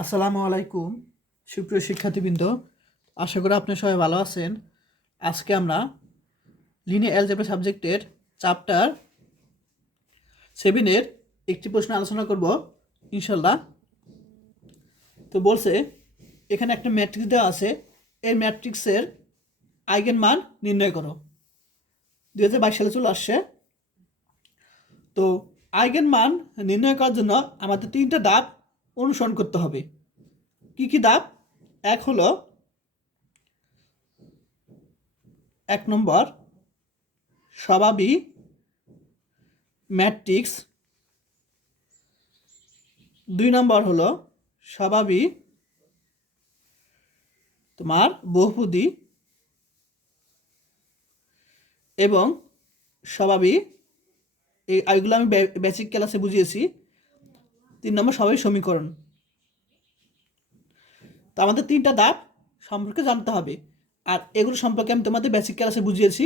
আসসালামু আলাইকুম সুপ্রিয় শিক্ষার্থীবৃন্দ, আশা করি আপনি সবাই ভালো আছেন। আজকে আমরা লিনিয়ার অ্যালজেব্রা সাবজেক্টের চ্যাপ্টার 7-এর একটি প্রশ্ন আলোচনা করব ইনশাল্লাহ। তো বলছে এখানে একটা ম্যাট্রিক্স দেওয়া আছে, এই ম্যাট্রিক্সের আইগেন মান নির্ণয় করো। 2022 সালে চলে আসছে। তো আইগেন মান নির্ণয় করার জন্য আমাদের 3টা ধাপ অনুসরণ করতে হবে। কি কি ধাপ? এক হলো 1 নম্বর স্বভাবী ম্যাট্রিক্স, 2 নম্বর হলো স্বভাবী তোমার বহুপদী এবং স্বভাবী, এইগুলো আমি বেসিক ক্লাসে বুঝিয়েছি। 3 নম্বর স্বভাবী সমীকরণ। তো আমাদের 3টা ধাপ সম্পর্কে জানতে হবে, আর এগুলো সম্পর্কে আমি তোমাদের বেসিক ক্লাসে বুঝিয়েছি,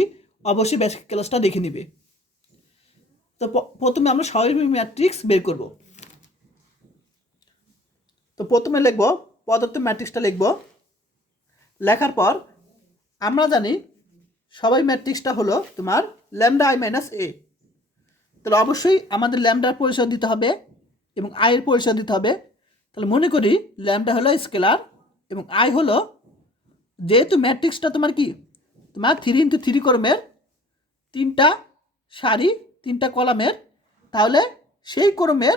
অবশ্যই বেসিক ক্লাসটা দেখে নিবে। তো প্রথমে আমরা স্বভাবী ম্যাট্রিক্স বের করব। তো প্রথমে লিখব প্রদত্ত ম্যাট্রিক্সটা লিখব। লেখার পর আমরা জানি স্বভাবী ম্যাট্রিক্সটা হলো তোমার ল্যামডা আই মাইনাস এ। তাহলে অবশ্যই আমাদের ল্যামডার পরিচয় দিতে হবে এবং আয়ের পরিচয় দিতে হবে। তাহলে মনে করি ল্যামডা হলো স্কেলার এবং আই হলো, যেহেতু ম্যাট্রিক্সটা তোমার কি তোমার 3x3 কলমের 3টা সারি 3টা কলামের, তাহলে সেই কলমের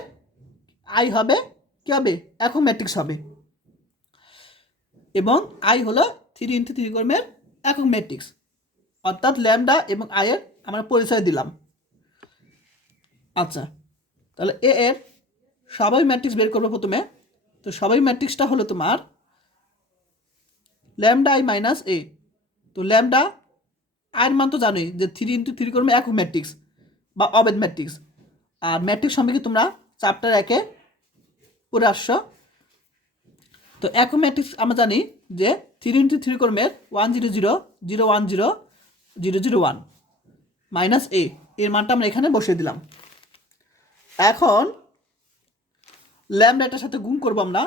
আই হবে কি হবে, একক ম্যাট্রিক্স হবে। এবং আই হলো 3x3 কলমের একক ম্যাট্রিক্স, অর্থাৎ ল্যামডা এবং আয়ের আমরা পরিচয় দিলাম। আচ্ছা, তাহলে এ এর স্বাভাবিক ম্যাট্রিক্স বের করবো প্রথমে। তো স্বাভাবিক ম্যাট্রিক্সটা হলো তোমার ল্যামডা আই মাইনাস এ। তো ল্যামডা আয়ের মান তো জানোই যে 3x3 করবে একক ম্যাট্রিক্স বা অবেদ ম্যাট্রিক্স। আর ম্যাট্রিক্স সম্পর্কে তোমরা চ্যাপ্টার 1-এ পড়ে আসছো। তো একক ম্যাট্রিক্স আমরা জানি যে 3x3 কর্মের 1 0 0 0 1 0 0 0 1 মাইনাস এ, এর মানটা আমরা এখানে বসিয়ে দিলাম। এখন ল্যামডাটার সাথে গুণ করবো আমরা।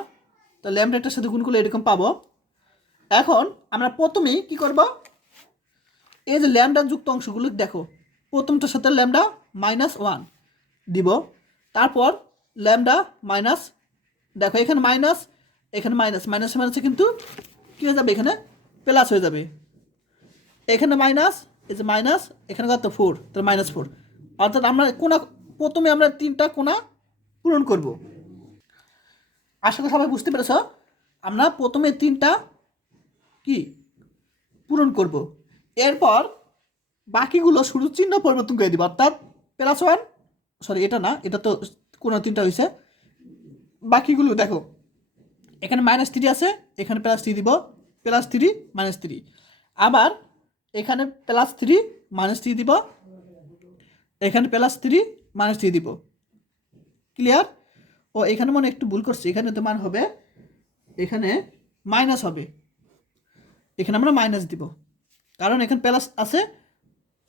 তো ল্যামডাটার সাথে গুণ করলে এরকম পাবো। এখন আমরা প্রথমেই কি করব, এই যে ল্যামডা যুক্ত অংশগুলো দেখো, প্রথমটার সাথে ল্যামডা -1 দিব। তারপর ল্যামডা মাইনাস, দেখো এখানে মাইনাস, এখানে মাইনাস, মাইনাসে মাইনাসে কিন্তু কী হয়ে যাবে, এখানে প্লাস হয়ে যাবে। এখানে মাইনাস, এই যে মাইনাস, এখানে কত 4, তাহলে -4। অর্থাৎ আমরা কোনা, প্রথমে আমরা 3টা কোনা পূরণ করব। আশা করি সবাই বুঝতে পেরেছ। আমরা প্রথমে 3টা কি পূরণ করব, এরপর বাকিগুলো শুধু চিহ্ন পরিবর্তন করে দিব, অর্থাৎ +1, সরি এটা না, এটা তো কোনো 3টা হয়েছে। বাকিগুলো দেখো, এখানে -3 আছে, এখানে +3 দিব, +3 -3, আবার এখানে +3 -3 দিব, এখানে +3 -3 দিব। ক্লিয়ার? ও এখানে মনে একটু ভুল করছি, এখানে তো মান হবে, এখানে মাইনাস হবে, এখানে আমরা মাইনাস দিব, কারণ এখানে প্লাস আছে,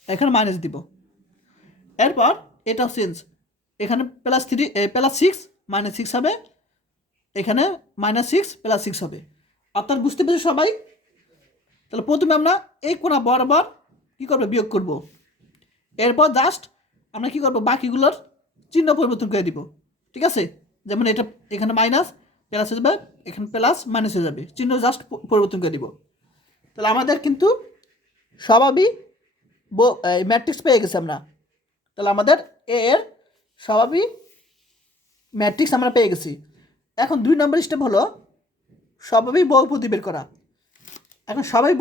এখানে মাইনাস দিব। এরপর এটাও চেঞ্জ, এখানে +3 +6 -6 হবে, এখানে -6 +6 হবে। অর্থাৎ বুঝতে পেরেছো সবাই? তাহলে প্রথমে আমরা এই কোণা বরাবর কী করবো, বিয়োগ করব। এরপর জাস্ট আমরা কী করবো, বাকিগুলোর চিহ্ন পরিবর্তন করে দিব। ঠিক আছে? যেমন এটা এখানে মাইনাস প্লাস হয়ে যাবে, এখানে প্লাস মাইনাস হয়ে যাবে, চিহ্ন জাস্ট পরিবর্তন করে দিব। তাহলে আমাদের কিন্তু স্বাভাবিক ম্যাট্রিক্স পেয়ে গেছি আমরা। তাহলে আমাদের এ এর স্বাভাবিক ম্যাট্রিক্স আমরা পেয়ে গেছি। এখন 2 নম্বর স্টেপ হলো স্বাভাবিক বহুপদী বের করা। এখন স্বাভাবিক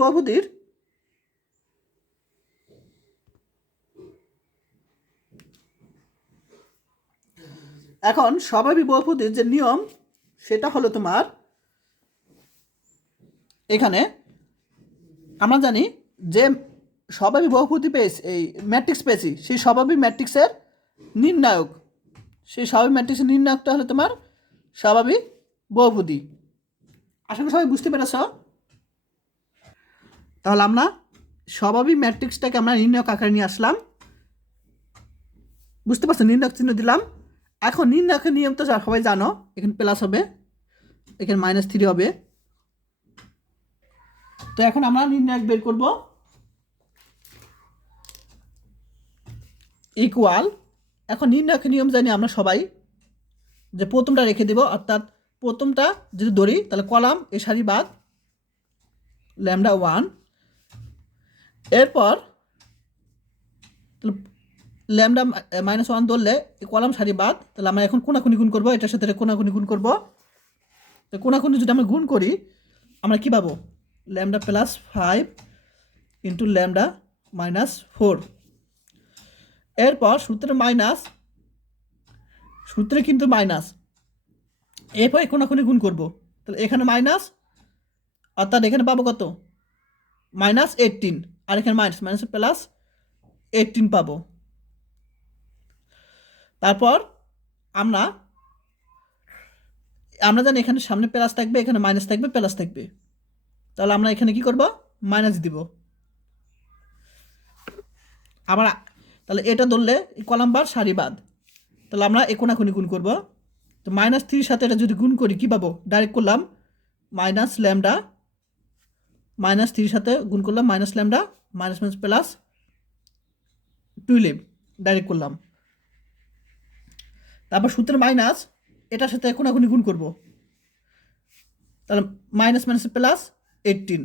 বহুপদীর যে নিয়ম, সেটা হলো তোমার, এখানে আমরা জানি যে স্বাভাবিক বহুপদী পেয়েছি, এই ম্যাট্রিক্স পেয়েছি, সেই স্বাভাবিক ম্যাট্রিক্সের নির্ণায়ক, সেই স্বাভাবিক ম্যাট্রিক্সের নির্ণায়কটা হলো তোমার স্বাভাবিক বহুপদী। আশা করি সবাই বুঝতে পেরেছ। তাহলে আমরা স্বাভাবিক ম্যাট্রিক্সটাকে আমরা নির্ণায়ক আকারে নিয়ে আসলাম, বুঝতে পারছো? নির্ণায়ক চিহ্ন দিলাম। এখন নির্ণায়কের নিয়ম তো সবাই জানো, এখানে প্লাস হবে, এখানে -3 হবে। তো এখন আমরা নির্ণায়ক বের করব, ইকুয়াল। এখন নির্ণায়কের নিয়ম জানি আমরা সবাই, যে প্রথমটা রেখে দেব, অর্থাৎ প্রথমটা যদি ধরি তাহলে কলাম এ সারি বাদ λ1, এরপর ল্যামডা -1 ধরলে কলাম সারি বাদ, তাহলে আমরা এখন কোনাকুনি গুণ করবো, এটার সাথে এটা কোনাকুনি গুণ করবো। তো কোনাকুনি যদি আমরা গুণ করি আমরা কী পাবো, λ+5 ইন্টু λ-4। এরপর সূত্রে কিন্তু মাইনাস, এরপর কোনাকুনি গুণ করব, তাহলে এখানে মাইনাস, অর্থাৎ এখানে পাবো কত, -18, আর এখানে মাইনাস +18 পাবো। তারপর আমরা জানি এখানে সামনে প্লাস থাকবে, এখানে মাইনাস থাকবে, প্লাস থাকবে, তাহলে আমরা এখানে কি করব, মাইনাস দিব। আবার তাহলে এটা ধরলে কলাম বার সারি বাদ, তাহলে আমরা কোনাকুনি গুণ করব। তো -3 সাথে এটা যদি গুণ করি কী পাবো, ডাইরেক্ট করলাম -3 সাথে গুণ করলাম -λ, -12 ডাইরেক্ট করলাম। তারপর সূত্রের মাইনাস এটার সাথে কোনাকুনি গুণ করব, তাহলে -18।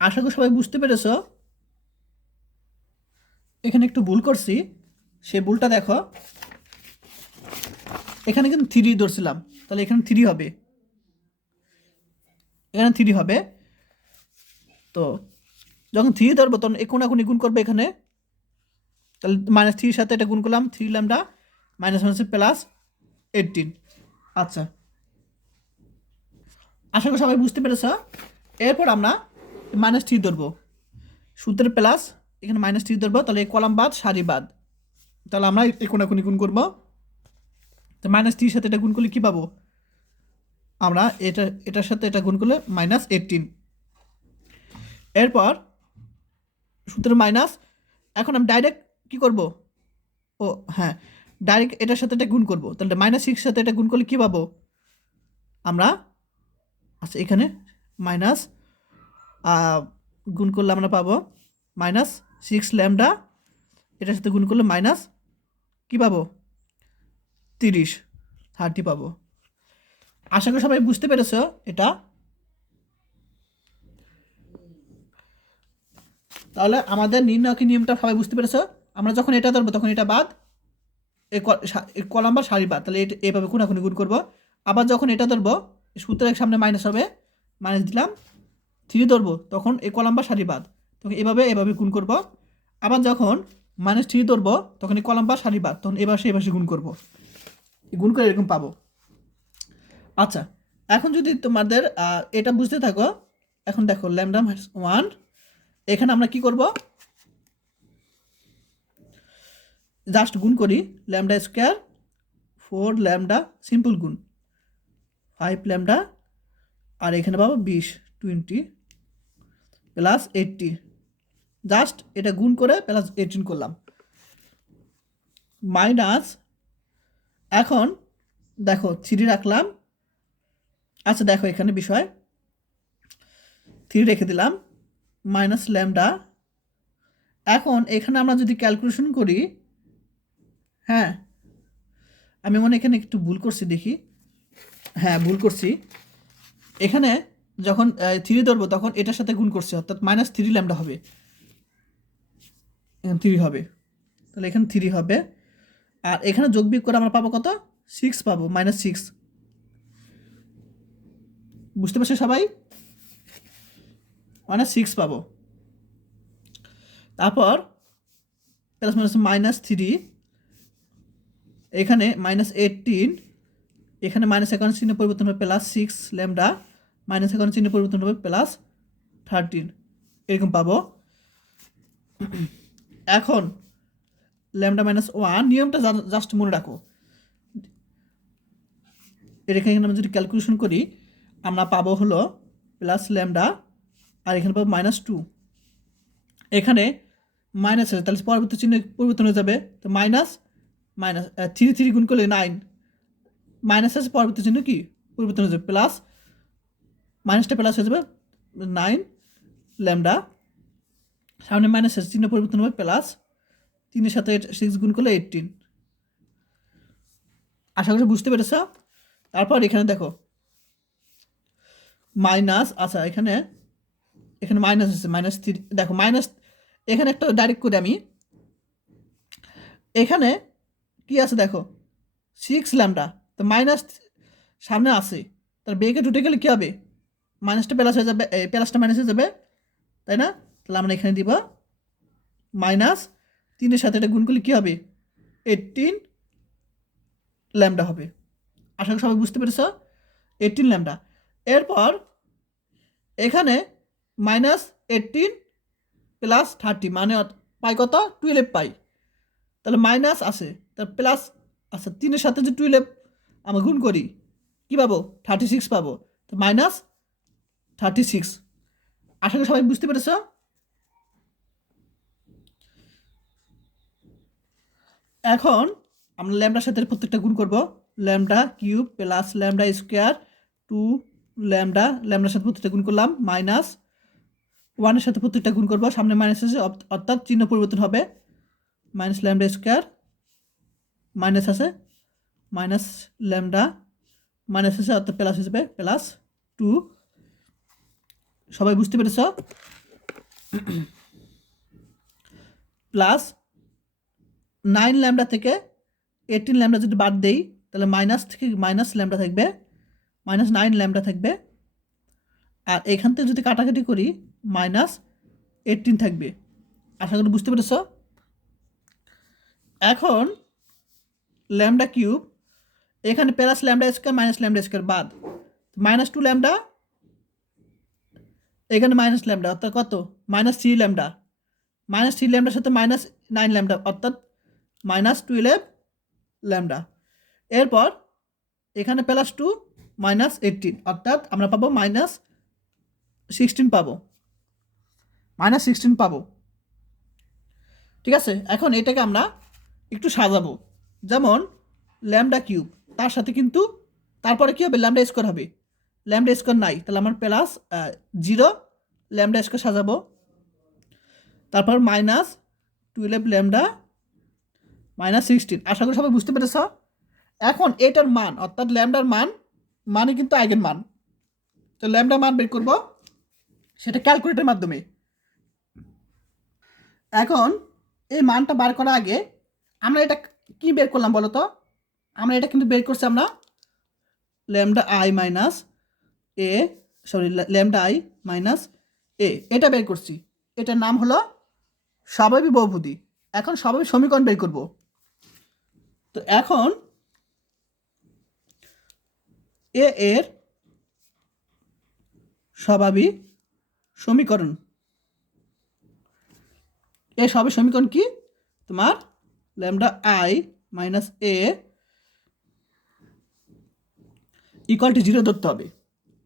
আশা করি সবাই বুঝতে পেরেছ। এখানে একটু ভুল করছি, সে ভুলটা দেখো, এখানে কিন্তু 3 ধরছিলাম, তাহলে এখানে 3 হবে, এখানে 3 হবে। তো যখন 3 ধরবো তখন কোনাকুনি গুণ করবে এখানে, তাহলে -3 সাথে এটা গুণ করলাম, 3λ -18। আচ্ছা, আশা করি সবাই বুঝতে পেরেছ। এরপর আমরা -3 ধরবো, সূত্রের প্লাস এখানে -3 ধরবো, তাহলে এই কলাম বাদ সারি বাদ, তাহলে আমরা কোনাকুনি গুণ করবো। তো -3 সাথে এটা গুণ করলে কী পাবো, আমরা এটার সাথে এটা গুণ করলে -18। এরপর সূত্রের মাইনাস, এখন আমি ডাইরেক্ট কী করব, ও হ্যাঁ, ডাইরেক্ট এটার সাথে এটা গুণ করব, তাহলে -6 সাথে এটা গুণ করলে কী পাবো আমরা, আচ্ছা এখানে মাইনাস গুণ করলে আমরা পাবো -6λ, এটার সাথে গুণ করলে মাইনাস কী পাবো 30 পাবো। আশা করি সবাই বুঝতে পেরেছ এটা। তাহলে আমাদের নির্ণায়কের নিয়মটা সবাই বুঝতে পেরেছ। আমরা যখন এটা ধরবো তখন এটা বাদ, এই কলাম বা সারি বাদ, তাহলে এটা এইভাবে কোনাকুনি গুণ করবো। আবার যখন এটা ধরবো সূত্রের সামনে মাইনাস হবে, মাইনাস দিলাম, 3 ধরবো তখন এই কলাম বা সারি বাদ, তখন এভাবে গুণ করবো। আবার যখন -3 ধরবো তখন এই কলাম বা সারি বাদ, তখন এভাবে গুণ করবো, গুণ করে এরকম পাবো। আচ্ছা, এখন যদি তোমাদের এটা বুঝতে থাকো, এখন দেখো λ-1, এখানে আমরা কি করব, জাস্ট গুণ করি, λ², 4λ সিম্পল গুণ, 5λ, আর এখানে পাবো 20 +80, জাস্ট এটা গুণ করে +18 করলাম, মাইনাস, এখন দেখো 3 রাখলাম। আচ্ছা দেখো এখানে বিষয়, 3 রেখে দিলাম, -λ। এখন এখানে আমরা যদি ক্যালকুলেশন করি, হ্যাঁ আমি মনে এখানে একটু ভুল করছি, দেখি, হ্যাঁ ভুল করছি, এখানে যখন 3 ধরবো তখন এটার সাথে গুণ করছি, অর্থাৎ -3λ হবে, 3 হবে, তাহলে এখানে 3 হবে, আর এখানে যোগ বিয়োগ করে আমরা পাবো কত, 6 পাবো, -6। বুঝতে পারছো সবাই, -6 পাবো। তারপর +-3, এখানে -18, এখানে -51 চিহ্ন পরিবর্তন হবে +6λ, -51 চিহ্ন পরিবর্তন হবে +13, এরকম পাবো। এখন λ-1 নিয়মটা জাস্ট মনে রাখো, এখানে আমরা যদি ক্যালকুলেশন করি আমরা পাবো হলো +λ, আর এখানে পাবো -2, এখানে মাইনাস আছে, তাহলে পরবর্তী চিহ্ন পরিবর্তন হয়ে যাবে, তো -3 গুণ করলে 9, মাইনাস আছে, পরবর্তী চিহ্ন কি পরিবর্তন হয়ে যাবে, প্লাস মাইনাসটা প্লাস হয়ে যাবে 9 ল্যামডা, সামনে মাইনাস আছে চিহ্ন পরিবর্তন হবে প্লাস 3-এর সাথে 6 গুণ করলে 18। আশা করি বুঝতে পেরেছ। তারপর এখানে দেখো মাইনাস, আচ্ছা এখানে মাইনাস আছে, -3 দেখো মাইনাস, এখানে একটা ডাইরেক্ট করে আমি এখানে কি আছে দেখো 6 ল্যামডা, তো মাইনাস সামনে আসে, তার বেগে উঠে গেলে কী হবে, মাইনাসটা প্লাস হয়ে যাবে, প্লাসটা মাইনাস হয়ে যাবে, তাই না? তাহলে আমরা এখানে দিব -3-এর সাথে এটা গুণ করলে কী হবে, 18 ল্যামডা হবে। আশা করি সবাই বুঝতে পেরেছ, 18 ল্যামডা। এরপর এখানে -18 প্লাস 30 মানে পাই কত, 12 পাই। তাহলে মাইনাস আসে, তার প্লাস, আচ্ছা 3-এর সাথে যে 12 আমরা গুণ করি কী পাবো, 36 পাবো, তো -36। আশা করি সবাই বুঝতে পেরেছ। এখন আমরা ল্যামডার সাথে প্রত্যেকটা গুণ করব, lambda cube plus lambda square 2 lambda, ল্যামডার সাথে প্রত্যেকটা গুণ করলাম, -1-এর সাথে প্রত্যেকটা গুণ করবো, সামনে মাইনাস আছে অর্থাৎ চিহ্ন পরিবর্তন হবে, মাইনাস ল্যামডা স্কোয়ার, মাইনাস আছে মাইনাস ল্যামডা, মাইনাস আছে অর্থাৎ প্লাস হিসেবে +2। সবাই বুঝতে পেরেছ? প্লাস 9 ল্যামডা থেকে 18 ল্যামডা যদি বাদ দেই তাহলে মাইনাস থেকে মাইনাস ল্যামডা থাকবে, -9 ল্যামডা থাকবে, আর এখান থেকে যদি কাটাকাটি করি -18 থাকবে। আশা করি বুঝতে পেরেছ। এখন ল্যামডা কিউব, এখানে plus lambda square minus lambda square বাদ, -2 ল্যামডা, এখানে মাইনাস ল্যামডা অর্থাৎ কত, -3 ল্যামডা, -3 ল্যামডার সাথে -9 ল্যামডা অর্থাৎ -12 ল্যামডা। এরপর এখানে +2 -18 অর্থাৎ আমরা পাবো -16 পাবো, -16 পাবো। ঠিক আছে, এখন এটাকে আমরা একটু সাজাবো, যেমন ল্যামডা কিউব তার সাথে কিন্তু তারপরে কী হবে, ল্যামডা স্কোয়ার হবে, ল্যামডা স্কোয়ার নাই, তাহলে আমার +0 ল্যামডা স্কোয়ার সাজাবো, তারপর -12 ল্যামডা -16। আশা করি সবাই বুঝতে পেরেছ। এখন এটার মান অর্থাৎ ল্যামডার মান মানে কিন্তু আইগেন মান, তো ল্যামডার মান বের করব সেটা ক্যালকুলেটরের মাধ্যমে। এখন এই মানটা বার করার আগে আমরা এটা কি বের করলাম বলো তো, আমরা এটা কিন্তু বের করছি আমরা lambda I minus A, sorry lambda I minus A, এটা বের করছি, এটার নাম হলো স্বাভাবিক বহুপদী। এখন স্বাভাবিক সমীকরণ বের করব। তো এখন এ এর স্বাভাবিক সমীকরণ, এর স্বাভাবিক সমীকরণ কি তোমার, lambda I minus A equal to 0 ধরতে হবে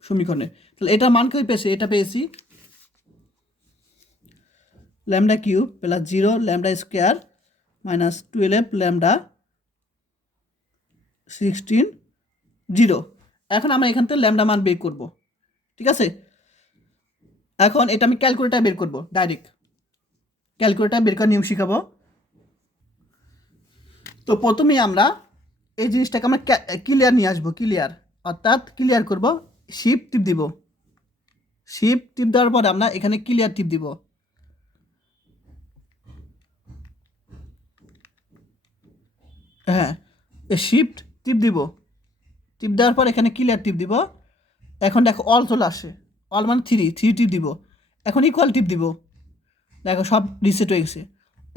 সমীকরণে। তাহলে এটার মান কী পেয়েছি, এটা পেয়েছি lambda cube plus 0 lambda square -12 lambda 16 0। এখন আমরা এখান থেকে ল্যামডা মান বের করব। ঠিক আছে, এখন এটা আমি ক্যালকুলেটার বের করব, ডাইরেক্ট ক্যালকুলেটার বের করার নিয়ম শিখাবো। তো প্রথমেই আমরা এই জিনিসটাকে আমরা ক্লিয়ার নিয়ে আসবো, ক্লিয়ার অর্থাৎ ক্লিয়ার করব, শিফট টিপ দিব, শিফট টিপ দেওয়ার পরে আমরা এখানে ক্লিয়ার টিপ দিব, হ্যাঁ শিফট টিপ দিব, টিপ দেওয়ার পর এখানে ক্লিয়ার টিপ দিব। এখন দেখো অল চলে আসে, অল মানে 3 টিপ দিব, এখন ইকুয়াল টিপ দিব, দেখো সব রিসেট হয়ে গেছে।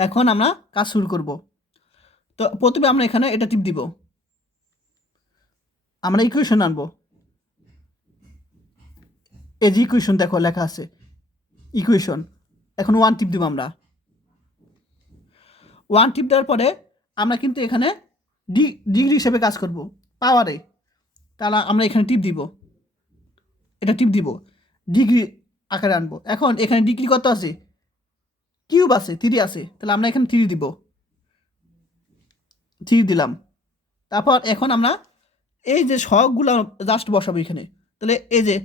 এখন আমরা কাজ শুরু করব। তো প্রথমে আমরা এখানে এটা টিপ দিব, আমরা ইকুয়েশন আনবো, এই যে ইকুয়েশন দেখো লেখা আছে ইকুয়েশন, এখন 1 টিপ দিব, আমরা 1 টিপ দেওয়ার পরে আমরা কিন্তু এখানে ডিগ্রি হিসেবে কাজ করব পাওয়ারে, তাহলে আমরা এখানে টিপ দিব, এটা টিপ দিব, ডিগ্রি আকারে আনবো। এখন এখানে ডিগ্রি কত আছে, কিউব আছে 3 আছে, তাহলে আমরা এখানে 3 দিব, 3 দিলাম। তারপর এখন আমরা এই যে শখগুলো জাস্ট বসাবো এখানে। তাহলে এই যে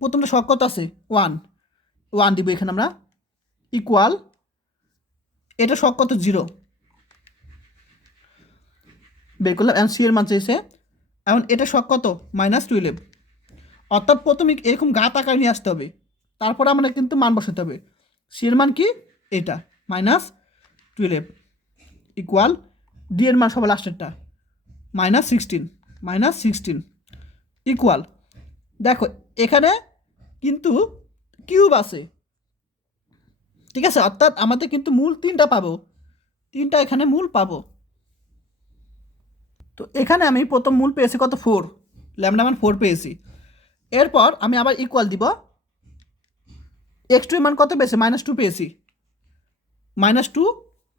প্রথমটা শখ কত আছে 1, 1 দিব এখানে আমরা, ইকুয়াল এটা শখ কত 0 বের করলাম, এখন সি এর মান চেয়েছে, এখন এটা শখ কত -12। অর্থাৎ প্রথমে এরকম গাত আকার নিয়ে আসতে হবে, তারপরে আমরা কিন্তু মান বসাতে হবে। সি এর মান কি এটা -12 ইকুয়াল ডি এর মান সবার লাস্টেরটা -16 ইকুয়াল, দেখো এখানে কিন্তু কিউব আছে, ঠিক আছে, অর্থাৎ আমাদের কিন্তু মূল 3টা পাবো, 3টা এখানে মূল পাবো। তো এখানে আমি প্রথম মূল পেয়েছি কত 4, ল্যামডা মান 4 পেয়েছি। এরপর আমি আবার ইকুয়াল দিব, x2 এর মান কত পেয়েছি -2 পেয়েছি, -2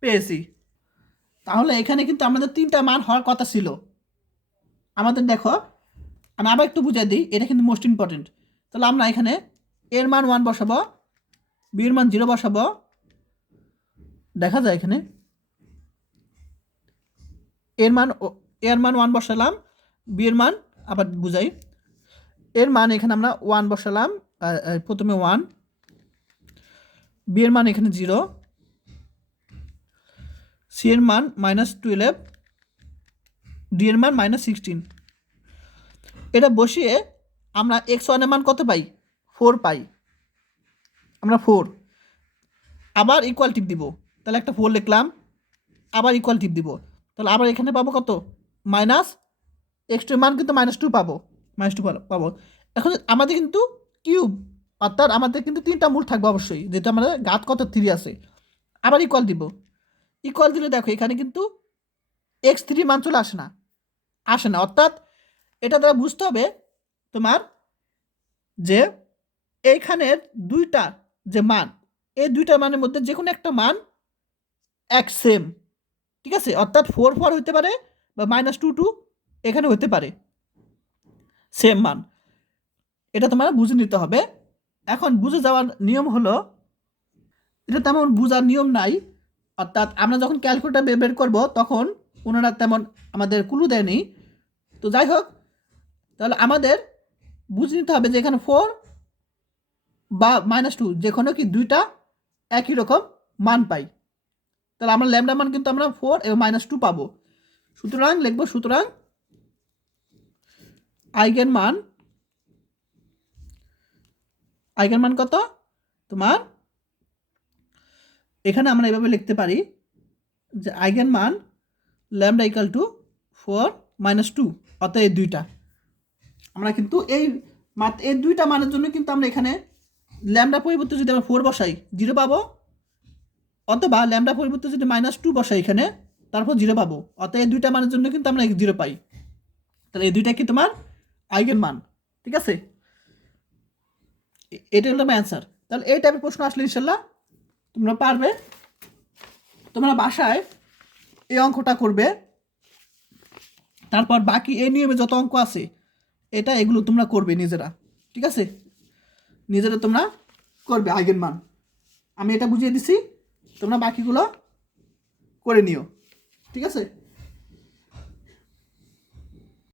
পেয়েছি। তাহলে এখানে কিন্তু আমাদের 3টা মান হওয়ার কথা ছিল। আমাদের দেখো আমি আবার একটু বুঝিয়ে দিই, এটা কিন্তু মোস্ট ইম্পর্টেন্ট। তাহলে আমরা এখানে এর মান 1 বসাবো, বি এর মান 0 বসাবো, দেখা যায় এখানে এর মান 1 বসালাম, বি এর মান আবার বুঝাই, এর মান এখানে আমরা 1 বসালাম, প্রথমে 1, বি এর মান এখানে 0, সি এর মান -12, ডি এর মান -16। এটা বসিয়ে আমরা x1 এর মান কত পাই 4 পাই, আমরা 4 আবার ইকুয়াল টিপ দিব, তাহলে একটা 4 লিখলাম, আবার ইকুয়াল টিপ দিব, তাহলে আবার এখানে পাবো কত x2 এর মান কিন্তু -2 পাবো, -2 পাবো। এখন আমাদের কিন্তু কিউব, অর্থাৎ আমাদের কিন্তু 3টা মূল থাকবে অবশ্যই, যেহেতু আমাদের ঘাত কত 3 আছে। আবার ইকুয়াল দিব, ইকুয়াল দিলে দেখো এখানে কিন্তু x3 মান চলে আসে না, অর্থাৎ এটা দ্বারা বুঝতে হবে তোমার যে এইখানের দুইটা যে মান, এই দুইটা মানের মধ্যে যে কোনো একটা মান এক সেম, ঠিক আছে, অর্থাৎ 4 হতে পারে বা -2 এখানে হতে পারে সেম মান, এটা তোমার বুঝে নিতে হবে। এখন বুঝে যাওয়ার নিয়ম হলো, এটা তেমন বুঝার নিয়ম নাই, অর্থাৎ আমরা যখন ক্যালকুলেটার বের করব তখন ওনারা তেমন আমাদের ক্লু দেয়নি। তো যাই হোক, তাহলে আমাদের বুঝে নিতে হবে যে এখানে 4 বা -2 যে কোনো কি দুইটা একই রকম মান পাই, তাহলে আমরা ল্যামডা মান কিন্তু আমরা 4 এবং -2 পাবো। সুতরাং লিখবো, সুতরাং আইগেন মান কত তোমার, এখানে আমরা এভাবে লিখতে পারি যে আইগেন মান ল্যামডা ইকাল টু 4 -2, অর্থাৎ এই দুইটা আমরা কিন্তু এই দুইটা মানের জন্য কিন্তু আমরা এখানে ল্যামডা পরিবর্তে যদি আমরা 4 বসাই 0 পাবো, অথবা ল্যামডা পরিবর্তে যদি -2 বসাই এখানে তারপর 0 পাবো, অর্থাৎ এই দুইটা মানের জন্য কিন্তু আমরা 0 পাই। তাহলে এই দুইটা কি তোমার আইগেন মান, ঠিক আছে, এটা হলো তোমার অ্যান্সার। তাহলে এই টাইপের প্রশ্ন আসলে ইনশাল্লাহ তোমরা পারবে, তোমরা বাসায় এই অঙ্কটা করবে, তারপর বাকি এই নিয়মে যত অঙ্ক আছে এগুলো তোমরা করবে নিজেরা, ঠিক আছে, নিজেরা তোমরা করবে আইগেন মান। আমি এটা বুঝিয়ে দিছি, তোমরা বাকিগুলো করে নিও, ঠিক আছে।